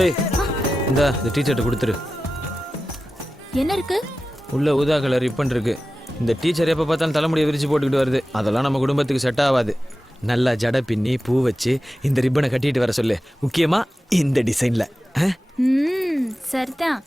ஏய் இந்த டீச்சர்ட்ட கொடுத்துரு. என்ன இருக்கு? உள்ள ஊதா கலர் ரிப்பன் இருக்கு. இந்த டீச்சர் எப்போ பார்த்தாலும் தலைமுடியை விரிச்சு போட்டுக்கிட்டு வருது. அதெல்லாம் நம்ம குடும்பத்துக்கு செட் ஆகாது. நல்லா ஜடை பின்னி பூ வச்சு இந்த ரிப்பனை கட்டிட்டு வர சொல்லு. முக்கியமா இந்த டிசைன்ல. சரிதான்.